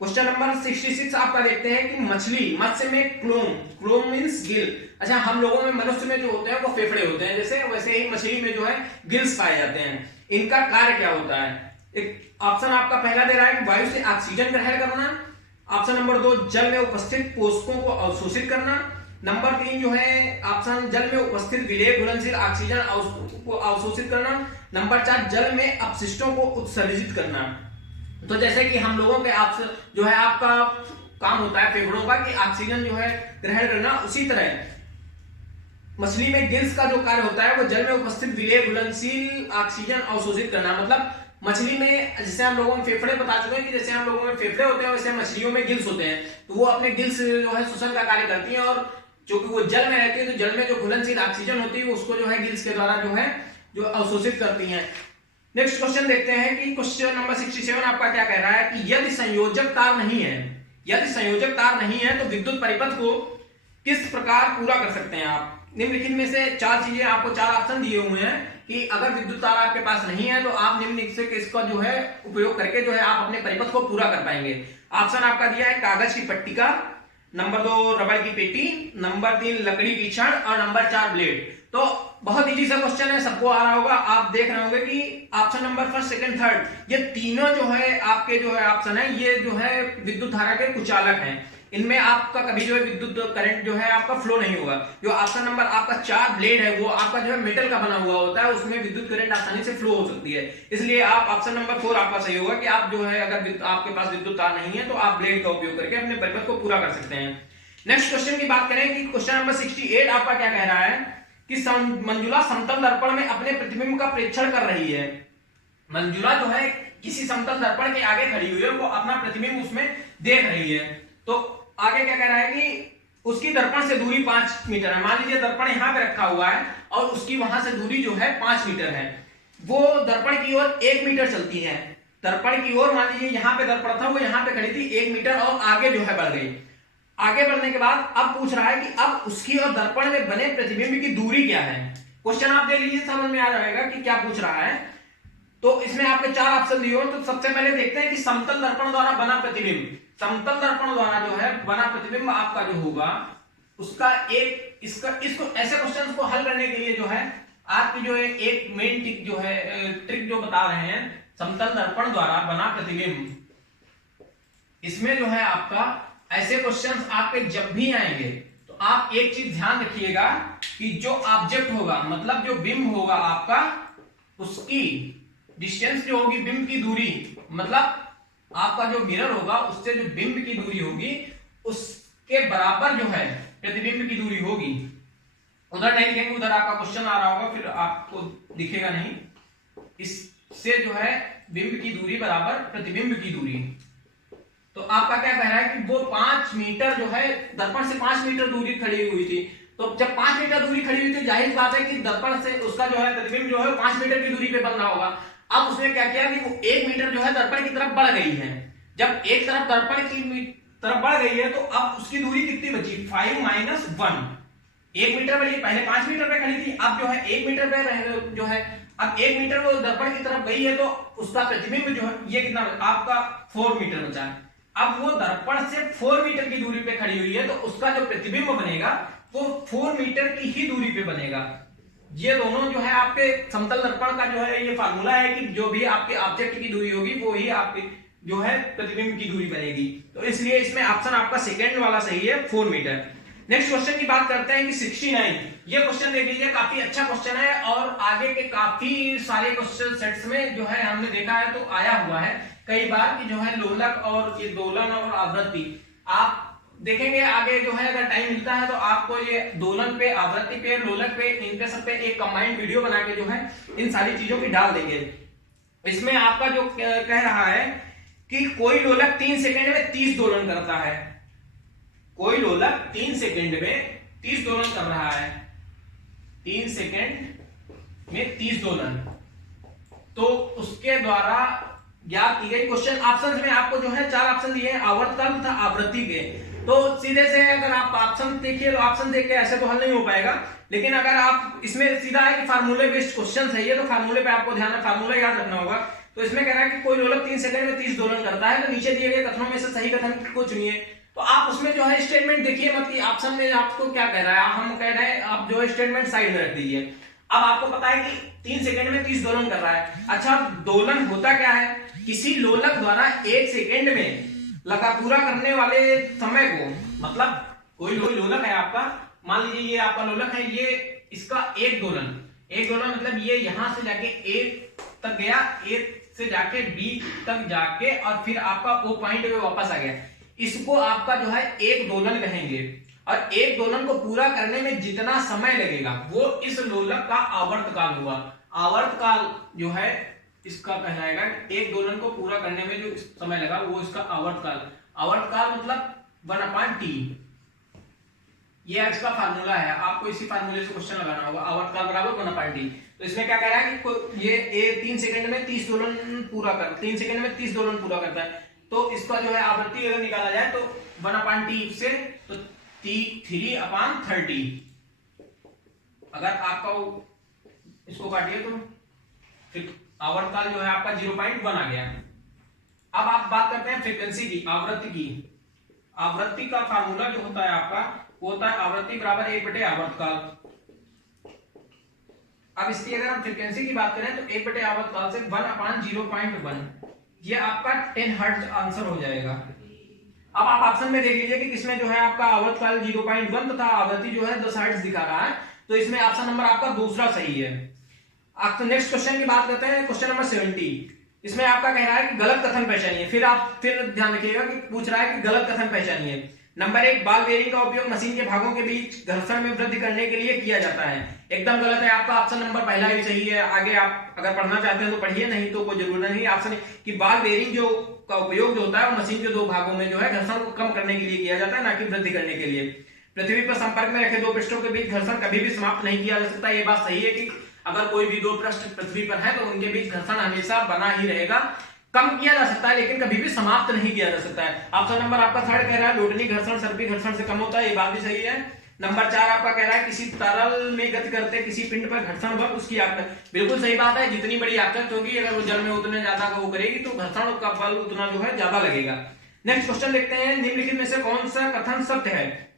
क्वेश्चन नंबर 66 आपका देखते हैं कि मछली, मत्स्य में क्लोम मींस गिल। अच्छा, हम लोगों में मनुष्य में जो होते हैं वो फेफड़े होते हैं जैसे, वैसे ही मछली में जो है गिल्स पाए जाते हैं। इनका कार्य क्या होता है? एक ऑप्शन आपका पहला दे रहा है कि वायु से ऑक्सीजन ग्रहण करना, ऑप्शन नंबर 2 जल में उपस्थित पोषकों को अवशोषित करना, नंबर 3 जो है ऑप्शन जल में उपस्थित विलेय घुलनशील ऑक्सीजन को अवशोषित करना, नंबर 4 जल में अपशिष्टों को उत्सर्जित करना। तो जैसे कि हम लोगों के ऑप्शन जो है आपका काम होता है फेफड़ों का कि ऑक्सीजन जो है ग्रहण करना, उसी तरह मछली में गिल्स का जो कार्य होता है वो जल में उपस्थित विलेय घुलनशील ऑक्सीजन अवशोषित करना। मतलब मछली में जैसे हम लोगों में फेफड़े बता चुके हैं कि जैसे हम लोगों में फेफड़े होते हैं वैसे मछलियों में गिल्स होते हैं, तो वो अपने गिल्स जो है शोषण का कार्य करती हैं, और जो कि वो जल में रहती है तो जल में जो घुलनशील ऑक्सीजन होती है उसको जो है गिल्स के द्वारा जो है जो अवशोषित करती हैं। नेक्स्ट क्वेश्चन देखते हैं कि क्वेश्चन नंबर 67 आपका क्या कह रहा है कि यदि संयोजक तार नहीं है तो विद्युत परिपथ को किस प्रकार पूरा कर सकते हैं आप। निम्नलिखित में से 4 चीजें आपको 4 ऑप्शन दिए हुए हैं कि अगर विद्युत तार आपके पास नहीं है तो आप निम्नलिखित से किसका जो है उपयोग करके जो है आप अपने परिपथ को पूरा कर पाएंगे। ऑप्शन आपका दिया है कागज की पट्टिका, नंबर 2 रबड़ की पेटी, नंबर 3 लकड़ी की छड़ और नंबर 4 ब्लेड। तो बहुत इजी सा क्वेश्चन है, सबको आ रहा होगा। आप देख रहे होंगे कि ऑप्शन नंबर 1, 2, 3 ये तीनों जो है आपके जो है ऑप्शन है ये जो है विद्युत धारा के कुचालक हैं। इनमें आपका कभी जो है विद्युत करंट जो है आपका फ्लो नहीं होगा। जो ऑप्शन नंबर आपका 4 ब्लेड है वो आपका जो है मेटल का बना हुआ होता है, उसमें विद्युत करंट आसानी से फ्लो हो सकती है। इसलिए आप ऑप्शन नंबर 4 आपका सही होगा कि आप जो है अगर आपके पास विद्युत तार नहीं है तो आप ब्लेड का उपयोग करके अपने परिपथ को पूरा कर सकते हैं। नेक्स्ट क्वेश्चन की बात करें कि क्वेश्चन नंबर 68 आपका क्या कह रहा है कि मंजुला समतल दर्पण में अपने प्रतिबिंब का प्रेक्षण कर रही है। मंजुला जो है किसी समतल दर्पण के आगे खड़ी हुई है, वो अपना प्रतिबिंब उसमें देख रही है। तो आगे क्या कह रहा है कि उसकी दर्पण से दूरी 5 मीटर है। मान लीजिए दर्पण यहाँ पे रखा हुआ है और उसकी वहां से दूरी जो है 5 मीटर है। वो दर्पण की ओर 1 मीटर चलती है। दर्पण की ओर मान लीजिए यहाँ पे दर्पण था, वो यहाँ पे खड़ी थी 1 मीटर और आगे जो है बढ़ गई। आगे बढ़ने के बाद अब पूछ रहा है कि अब उसकी और दर्पण में बने प्रतिबिंब की दूरी क्या है। क्वेश्चन आप देख लीजिए, समझ में आ जाएगा कि क्या पूछ रहा है। तो इसमें आपने 4 ऑप्शन दिए हो, तो सबसे पहले देखते हैं कि समतल दर्पण द्वारा बना प्रतिबिंब, समतल दर्पण द्वारा जो है बना प्रतिबिंब आपका जो होगा उसका इसको ऐसे क्वेश्चन को हल करने के लिए जो है आपकी जो है एक मेन ट्रिक जो बता रहे हैं, समतल दर्पण द्वारा बना प्रतिबिंब। इसमें जो है आपका ऐसे क्वेश्चंस आपके जब भी आएंगे तो आप एक चीज ध्यान रखिएगा कि जो ऑब्जेक्ट होगा मतलब जो बिंब होगा आपका, उसकी डिस्टेंस जो होगी, बिंब की दूरी, मतलब आपका जो मिरर होगा उससे जो बिंब की दूरी होगी उसके बराबर जो है प्रतिबिंब की दूरी होगी। उधर नहीं लिखेंगे, उधर आपका क्वेश्चन आ रहा होगा फिर आपको दिखेगा नहीं। इससे जो है बिंब की दूरी बराबर प्रतिबिंब की दूरी। तो आपका क्या कह रहा है कि वो 5 मीटर जो है दर्पण से 5 मीटर दूरी खड़ी हुई थी। तो जब 5 मीटर दूरी खड़ी हुई थी, जाहिर बात है कि दर्पण से उसका जो है प्रतिबिंब जो है 5 मीटर की दूरी पे बन रहा होगा। अब उसने क्या किया कि वो 1 मीटर जो है दर्पण की तरफ बढ़ गई है। जब एक तरफ दर्पण की तरफ बढ़ गई है तो अब उसकी दूरी कितनी बची, 5 माइनस 1, 1 मीटर बड़ी, पहले 5 मीटर पे खड़ी थी, अब जो है 1 मीटर पे जो है, अब 1 मीटर वो दर्पण की तरफ गई है तो उसका प्रतिबिंब जो है ये कितना आपका 4 मीटर बचा है। अब वो दर्पण से 4 मीटर की दूरी पे खड़ी हुई है तो उसका जो प्रतिबिंब बनेगा वो 4 मीटर की ही दूरी पे बनेगा। ये दोनों जो है आपके समतल दर्पण का जो है ये फार्मूला है कि जो भी आपके ऑब्जेक्ट की दूरी होगी वो ही आपकी जो है प्रतिबिंब की दूरी बनेगी। तो इसलिए इसमें ऑप्शन आपका सेकंड वाला सही है, 4 मीटर। नेक्स्ट क्वेश्चन की बात करते हैं कि 69, ये क्वेश्चन देख लीजिए, काफी अच्छा क्वेश्चन है और आगे के काफी सारे क्वेश्चन सेट्स में जो है हमने देखा है तो आया हुआ है कई बार कि जो है लोलक और ये दोलन और आवृत्ति, आप देखेंगे आगे जो है अगर टाइम मिलता है तो आपको ये दोलन पे, आवृत्ति पे, लोलक पे, इनके सब पे एक कंबाइंड वीडियो बना के जो है इन सारी चीजों की डाल देंगे। इसमें आपका जो कह रहा है कि कोई लोलक 3 सेकंड में 30 दोलन करता है, कोई लोलक 3 सेकंड में 30 दोलन कर रहा है, 3 सेकंड में 30 दोलन, तो उसके द्वारा ज्ञात की गई क्वेश्चन ऑप्शंस में आपको जो है 4 ऑप्शन दिए हैं आवर्तकाल तथा आवृत्ति के। तो सीधे से अगर आप ऑप्शन देखिए तो ऑप्शन देख के ऐसे तो हल नहीं हो पाएगा, लेकिन अगर आप इसमें सीधा है कि फार्मूले बेस्ड क्वेश्चन है ये, तो फार्मूले पे आपको ध्यान फार्मूला याद रखना होगा। तो इसमें कह रहा है कि कोई लोलक 3 सेकंड में 30 दोलन करता है, तो नीचे दिए गए कथनों में से सही कथन को चुनिए। तो आप उसमें जो है स्टेटमेंट देखिए मत कि ऑप्शन में आपको क्या कह रहा है, हम कह रहे हैं आप जो है स्टेटमेंट साइड में रख दीजिए। अब आपको पता है कि 3 सेकंड में 30 दोलन कर रहा है। अच्छा, दोलन होता क्या है, किसी लोलक द्वारा 1 सेकंड में लगा पूरा करने वाले समय को, मतलब कोई लोलक है आपका, मान लीजिए ये आपका लोलक है, ये इसका एक दोलन मतलब ये यहां से जाके ए तक गया, ए से जाके बी तक जाके और फिर आपका ओ पॉइंट पे वापस आ गया, इसको आपका जो है एक दोलन कहेंगे। और एक दोलन को पूरा करने में जितना समय लगेगा वो इस लोलक का आवर्तकाल होगा। आवर्तकाल जो है इसका कहलाएगा, एक दोलन को पूरा करने में जो समय लगा वो इसका आवर्तकाल। आवर्तकाल मतलब 1/t, ये इसका फार्मूला है, आपको इसी फार्मूले से क्वेश्चन लगाना होगा। आवर्तकाल बराबर 1/t। तो इसमें क्या कह रहा है कि ये 3 सेकंड में 30 दोलन पूरा कर, 3 सेकंड में 30 दोलन पूरा करता है, तो इसका जो है आवृत्ति अगर निकाला जाए तो 1/t से तो 3/30। अगर आपका इसको काटिए तो फिर आवर्तकाल जो है आपका 0.1 आ गया। अब आप बात करते हैं फ्रीक्वेंसी की, आवृत्ति की। आवृत्ति का फार्मूला जो होता है आपका वो होता है आवृत्ति बराबर 1/आवर्तकाल। अब इसकी अगर हम फ्रीक्वेंसी की बात करें तो 1/आवर्तकाल से 1/0.1, ये आपका 10 हर्ट्ज आंसर हो जाएगा। अब आप ऑप्शन में देख लीजिए कि किसमें जो है आपका आवर्तकाल 0.1 तथा आवृत्ति जो है 10 हर्ट्ज दिखा रहा है, तो इसमें ऑप्शन नंबर आपका दूसरा सही है। आप नेक्स्ट क्वेश्चन की बात करते हैं, क्वेश्चन नंबर 70। इसमें आपका कह रहा है कि गलत कथन पहचानिए। फिर ध्यान रखिएगा कि पूछ रहा है कि गलत कथन पहचानिए। नंबर 1, बॉल बेयरिंग का उपयोग मशीन के भागों के बीच घर्षण में वृद्धि करने के लिए किया जाता है। एकदम गलत है आपका, ऑप्शन नंबर पहला ही सही है। आगे आप अगर पढ़ना चाहते हैं तो पढ़िए, नहीं तो कोई जरूरत नहीं। ऑप्शन कि बॉल बेयरिंग जो का उपयोग जो होता है वो मशीन के 2 भागों में जो है घर्षण को कम करने के लिए किया जाता है, ना कि वृद्धि करने के लिए। पृथ्वी पर संपर्क में रखे 2 पृष्ठों के बीच घर्षण कभी भी समाप्त नहीं किया जा सकता। ये बात सही है कि अगर कोई भी 2 पृष्ठ पृथ्वी पर है तो उनके बीच घर्षण हमेशा बना ही रहेगा, कम किया जा सकता है लेकिन कभी भी समाप्त नहीं किया जा सकता है। ऑप्शन नंबर आपका 3 कह रहा है लोडनी घर्षण सर्पी घर्षण से कम होता है, ये बात भी सही है। नंबर 4 आपका कह रहा है किसी तरल में गति करते किसी पिंड पर घर्षण बल उसकी आकर्षण, बिल्कुल सही बात है। जितनी बड़ी आकर्षण होगी अगर वो जल में उतने ज्यादा वो करेगी तो घर्षण का बल उतना जो है ज्यादा लगेगा। नेक्स्ट क्वेश्चन देखते हैं, निम्नलिखित में से कौन सा कथन सत्य है।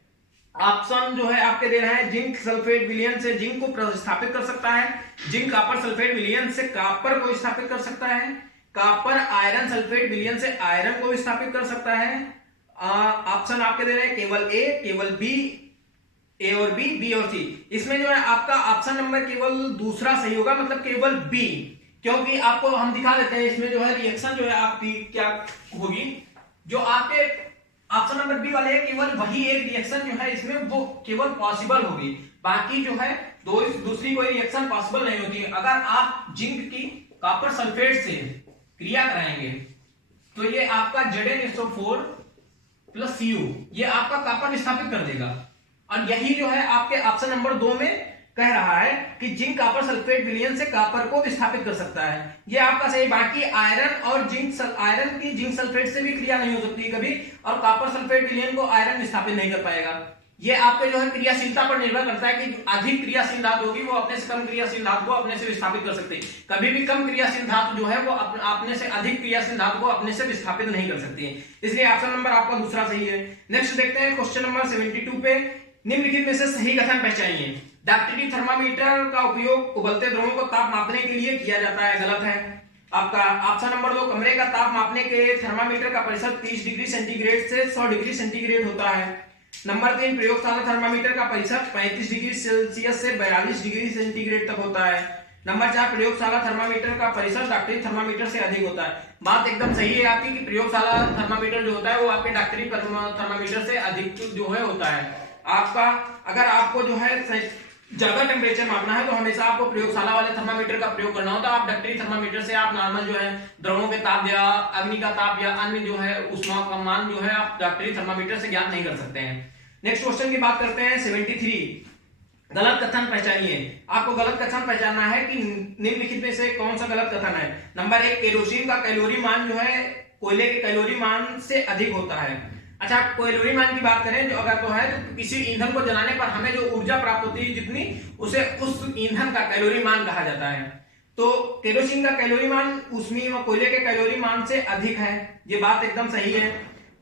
ऑप्शन जो है आपके दे रहा है जिंक सल्फेट विलयन से जिंक को प्रतिस्थापित कर सकता है, जिंक कॉपर सल्फेट विलयन से कॉपर को स्थापित कर सकता है, कॉपर आयरन सल्फेट विलयन से आयरन को स्थापित कर सकता है। ऑप्शन आपके दे रहे हैं केवल ए, केवल बी, ए और बी, बी और सी। इसमें जो है आपका ऑप्शन नंबर केवल दूसरा सही होगा, मतलब केवल बी, क्योंकि आपको हम दिखा देते हैं इसमें जो है रिएक्शन जो है आपकी क्या होगी। जो आपके ऑप्शन नंबर बी वाले केवल वही एक रिएक्शन जो है इसमें वो केवल पॉसिबल होगी, बाकी जो है दूसरी कोई रिएक्शन पॉसिबल नहीं होती। अगर आप जिंक की कॉपर सल्फेट से क्रिया कराएंगे तो ये आपका Zn4 + Cu ये आपका कॉपर स्थापित कर देगा, और यही जो है आपके ऑप्शन नंबर 2 में कह रहा है कि जिंक कॉपर सल्फेट विलयन से कॉपर को विस्थापित कर सकता है। ये आपका सही। बाकी आयरन और आयरन की जिंक सल्फेट से भी क्रिया नहीं हो सकती कभी, और कॉपर सल्फेट विलयन को आयरन विस्थापित नहीं कर पाएगा। ये आपके जो है क्रियाशीलता पर निर्भर करता है कि अधिक क्रियाशील धातु होगी वो अपने से कम क्रियाशील धातु को अपने से विस्थापित कर सकती है। कभी भी कम क्रियाशील धातु जो है वो अपने से अधिक क्रियाशील धातु को अपने से विस्थापित नहीं कर सकती है। इसलिए ऑप्शन नंबर आपका दूसरा सही है। नेक्स्ट देखते हैं क्वेश्चन नंबर 72 पे, निम्नलिखित में से सही कथन पहचानिए। डॉक्टरी थर्मामीटर का उपयोग उबलते द्रवों को ताप मापने के लिए किया जाता है। गलत है आपका। ऑप्शन नंबर 2, कमरे का ताप मापने के थर्मामीटर का परिसर 30 डिग्री सेंटीग्रेड से 100 डिग्री सेंटीग्रेड होता है। नंबर 3, प्रयोगशाला थर्मामीटर का परिसर 35 डिग्री सेल्सियस से 42 डिग्री सेंटीग्रेड तक होता है। नंबर 4, प्रयोगशाला थर्मामीटर का परिसर डॉक्टरी थर्मामीटर से अधिक होता है। बात एकदम सही है आपकी कि प्रयोगशाला थर्मामीटर जो होता है वो आपके डॉक्टरी थर्मामीटर से अधिक जो है होता है। आपका अगर आपको जो है ज्यादा टेम्परेचर मापना है तो हमेशा आपको प्रयोगशाला वाले थर्मामीटर का प्रयोग करना होता है। आप डॉक्टरी थर्मामीटर से आप नॉर्मल जो है द्रवों के ताप या अग्नि का ताप या अन्य जो है ऊष्मा का मान जो है आप डॉक्टरी थर्मामीटर से ज्ञात नहीं कर सकते हैं। नेक्स्ट क्वेश्चन की बात करते हैं 73, गलत कथन पहचानिए। आपको गलत कथन पहचानना है कि निम्नलिखित में से कौन सा गलत कथन है। नंबर 1, केरोसिन का कैलोरी मान जो है कोयले के कैलोरी मान से अधिक होता है। अच्छा, कैलोरी मान की बात करें जो अगर तो है तो किसी ईंधन को जलाने पर हमें जो ऊर्जा प्राप्त होती है जितनी, उसे उस ईंधन का कैलोरी मान कहा जाता है। तो केरोसिन का कैलोरी मान ऊष्मीय व कोयले के कैलोरी मान से अधिक है। ये बात एकदम सही है।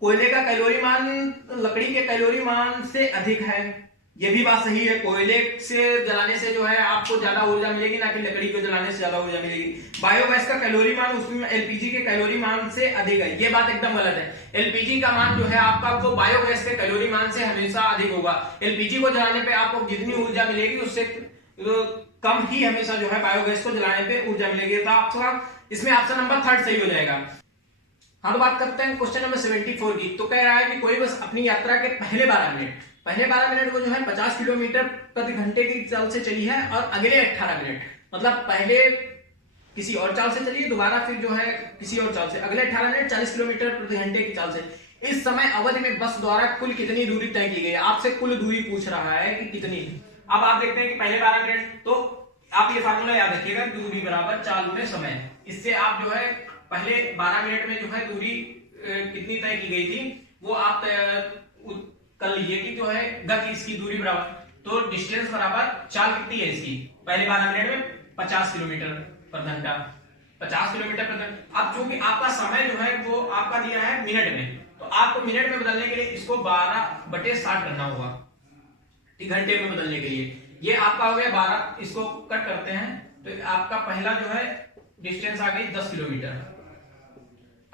कोयले का कैलोरी मान लकड़ी के कैलोरी मान से अधिक है। ये भी बात सही है। कोयले से जलाने से जो है आपको ज्यादा ऊर्जा मिलेगी, ना कि लकड़ी को जलाने से ज्यादा ऊर्जा मिलेगी। बायोगैस का कैलोरी मान उसमें एलपीजी के कैलोरी मान से अधिक है। ये बात एकदम गलत है। एलपीजी का मान जो है आपका वो बायोगैस के कैलोरी मान से हमेशा अधिक होगा। एलपीजी को जलाने पे आपको जितनी ऊर्जा मिलेगी उससे कम ही हमेशा जो है बायोगैस को जलाने पे ऊर्जा मिलेगी। तो आपका इसमें ऑप्शन नंबर 3 सही हो जाएगा। हम बात करते हैं क्वेश्चन नंबर 74 की। तो कह रहा है कि कोई बस अपनी यात्रा के पहले 12 मिनट को जो है 50 किलोमीटर प्रति घंटे की चाल से चली है, और अगले 18 मिनट मतलब पहले किसी और चाल से चली, दोबारा फिर जो है किसी और चाल से, अगले 18 मिनट 40 किलोमीटर प्रति घंटे की चाल से। इस समय अवधि में बस द्वारा कुल कितनी दूरी तय की गई है। आपसे कुल दूरी पूछ रहा है कि कितनी। अब आप देखते हैं कि पहले 12 मिनट, तो आप ये फार्मूला याद रखिएगा, दूरी बराबर चाल गुणे समय। इससे आप जो है पहले 12 मिनट में जो है दूरी कितनी तय की गई थी वो आप कर लीजिए कि जो है गति इसकी दूरी बराबर, तो डिस्टेंस बराबर चाल कितनी है इसकी पहले 12 मिनट में 50 किलोमीटर पर घंटा, 50 किलोमीटर पर घंटा। अब चूंकि आपका समय जो है वो आपका दिया है मिनट में, तो आपको मिनट में बदलने के लिए इसको 12/60 करना होगा, घंटे में बदलने के लिए। ये आपका हो गया 12, इसको कट करते हैं तो आपका पहला जो है डिस्टेंस आ गई 10 किलोमीटर।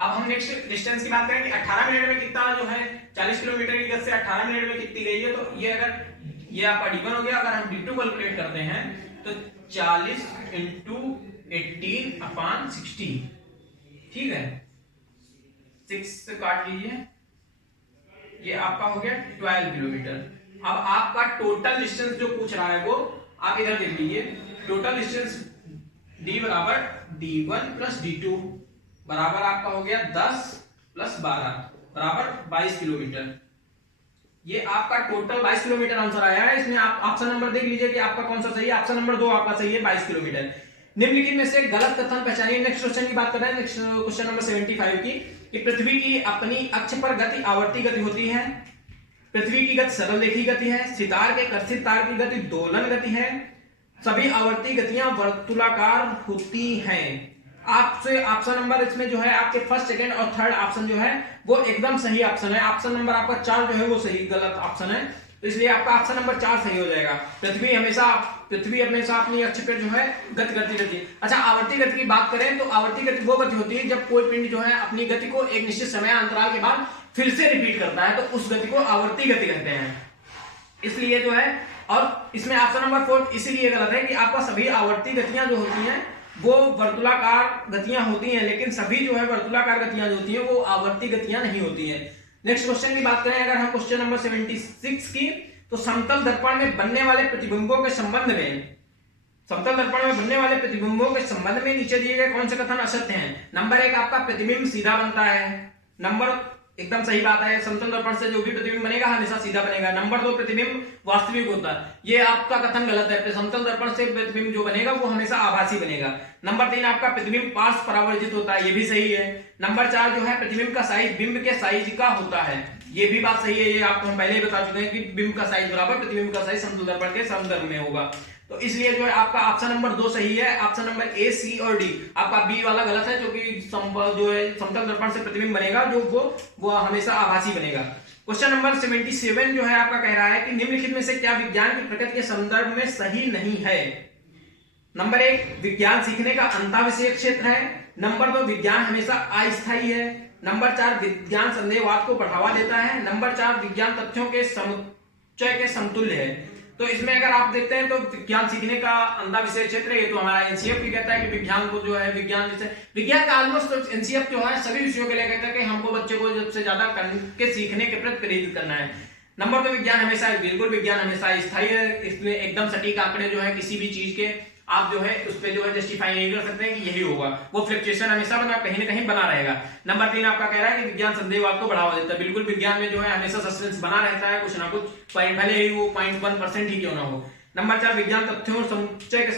अब हम नेक्स्ट डिस्टेंस की बात करें कि 18 मिनट में कितना जो है 40 किलोमीटर की गति से 18 मिनट में कितनी गई है, तो ये अगर ये आपका d1 हो गया। अगर हम d2 कैलकुलेट करते हैं तो 40 × 18/60, ठीक है, 6 से काट लीजिए, ये आपका हो गया 12 किलोमीटर। अब आपका टोटल डिस्टेंस जो पूछ रहा है वो आप इधर देख लीजिए, टोटल डिस्टेंस d बराबर d1 + d2 बराबर आपका हो गया 10 + 12 बराबर 22 किलोमीटर। ये आपका टोटल 22 किलोमीटर आंसर आया है। इसमें आप ऑप्शन नंबर देख लीजिए कि आपका कौन सा सही है। ऑप्शन नंबर 2 आपका सही है, 22 किलोमीटर। निम्नलिखित में से गलत कथन पहचानिए। नेक्स्ट क्वेश्चन की बात कर रहे हैं, नेक्स्ट क्वेश्चन नंबर 75 की, कि पृथ्वी की अपनी अक्ष पर गति आवर्ती गति होती है। पृथ्वी की गति सरल रेखीय गति है। सितार के कर्षित तार की गति दोलन गति है। सभी आवर्ती गतियां वर्तुलाकार होती हैं। आपसे ऑप्शन नंबर इसमें जो है आपके फर्स्ट, सेकंड और थर्ड ऑप्शन जो है वो एकदम सही ऑप्शन है। ऑप्शन नंबर आपका 4 जो है वो सही गलत ऑप्शन है, तो इसलिए आपका ऑप्शन नंबर 4 सही हो जाएगा। पृथ्वी हमेशा अपनी अक्ष पर जो है गति करती रहती है। अच्छा, आवर्ती गति की बात करें तो आवर्ती गति वो गति होती है जब कोई पिंड जो है अपनी गति को एक निश्चित समय अंतराल के बाद फिर से रिपीट करता है, तो उस गति को आवर्ती गति कहते हैं। इसलिए जो है, और इसमें ऑप्शन नंबर 4 इसीलिए गलत है कि आपका सभी आवर्ती गतियां जो होती हैं वो वर्तुलाकार गतियां होती हैं, लेकिन सभी जो है वर्तुलाकार गतियां जो होती हैं वो आवर्ती गतियां नहीं होती हैं। नेक्स्ट क्वेश्चन की बात करें अगर हम क्वेश्चन नंबर 76 की, तो समतल दर्पण में बनने वाले प्रतिबिंबों के संबंध में नीचे दिए गए कौन से कथन असत्य हैं। नंबर 1 आपका प्रतिबिंब सीधा बनता है। नंबर एकदम सही बात है। समतल दर्पण से जो भी प्रतिबिंब बनेगा हमेशा सीधा बनेगा। नंबर 2, प्रतिबिंब वास्तविक होता है, ये आपका कथन गलत है। समतल दर्पण से प्रतिबिंब जो बनेगा वो हमेशा आभासी बनेगा। नंबर 3, आपका प्रतिबिंब पार्श्व परावर्जित होता है, ये भी सही है। नंबर 4 जो है प्रतिबिंब का साइज बिंब के साइज का होता है, ये भी बात सही है। ये आपको हम पहले ही बता चुके हैं कि बिंब का साइज बराबर प्रतिबिंब का साइज समतल दर्पण के समधर्म में होगा। तो इसलिए जो है आपका ऑप्शन नंबर 2 सही है। ऑप्शन नंबर ए, सी और डी, आपका बी वाला गलत है, जो कि जो है समतल दर्पण से प्रतिबिंब बनेगा जो वो हमेशा आभासी बनेगा। क्वेश्चन नंबर 77 जो है आपका कह रहा है कि निम्नलिखित में से क्या विज्ञान की प्रकृति के संदर्भ में सही नहीं है। नंबर 1, विज्ञान सीखने का अंतःविषयक क्षेत्र है। नंबर 2, विज्ञान हमेशा अस्थायी है। नंबर 4, विज्ञान संदेहवाद को बढ़ावा देता है। नंबर 4, विज्ञान तथ्यों के समुच्चय के समतुल्य है। तो इसमें अगर आप देखते हैं तो विज्ञान सीखने का अंतःविषय क्षेत्र, ये तो हमारा एनसीएफ भी कहता है कि विज्ञान को जो है विज्ञान का ऑलमोस्ट एनसीएफ जो है सभी विषयों के लिए कहता है कि हमको बच्चे को सबसे ज्यादा के सीखने के प्रति प्रेरित करना है। नंबर 2, विज्ञान हमेशा, बिल्कुल विज्ञान हमेशा स्थायी है। इसमें एकदम सटीक आंकड़े जो है किसी भी चीज के आप जो है उस पे जो है जस्टिफाई नहीं कर सकते हैं कि यही होगा, वो फ्लक्चुएशन हमेशा कहीं ना कहीं बना रहेगा। नंबर 3 आपका कह रहा है कि विज्ञान संदेहवाद को बढ़ावा देता है, बिल्कुल विज्ञान में जो है हमेशा सस्पेंस बना रहता है, कुछ ना कुछ भले ही वो 0.1% ही क्यों ना हो। नंबर 4, विज्ञान तथ्यों और समुच्चय के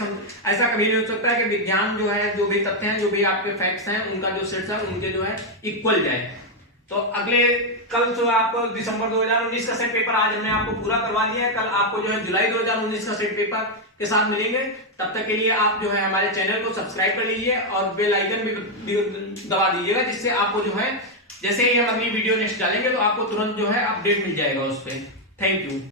ऐसा कभी नहीं हो सकता है कि विज्ञान जो है जो भी तथ्य हैं, जो भी आपके फैक्ट्स हैं, उनका जो सेट्स है उनके जो है इक्वल जाए। तो अगले कल जो आपको दिसंबर 2019 का सेट पेपर आज हमने आपको पूरा करवा दिया है, कल आपको जो है जुलाई 2019 का सेट पेपर के साथ मिलेंगे। तब तक के लिए आप जो है हमारे चैनल को सब्सक्राइब कर लीजिए और बेल आइकन भी दबा दीजिएगा, जिससे आपको जो है जैसे ही हम अगली वीडियो नेक्स्ट डालेंगे तो आपको तुरंत जो है अपडेट मिल जाएगा उस पर। Thank you.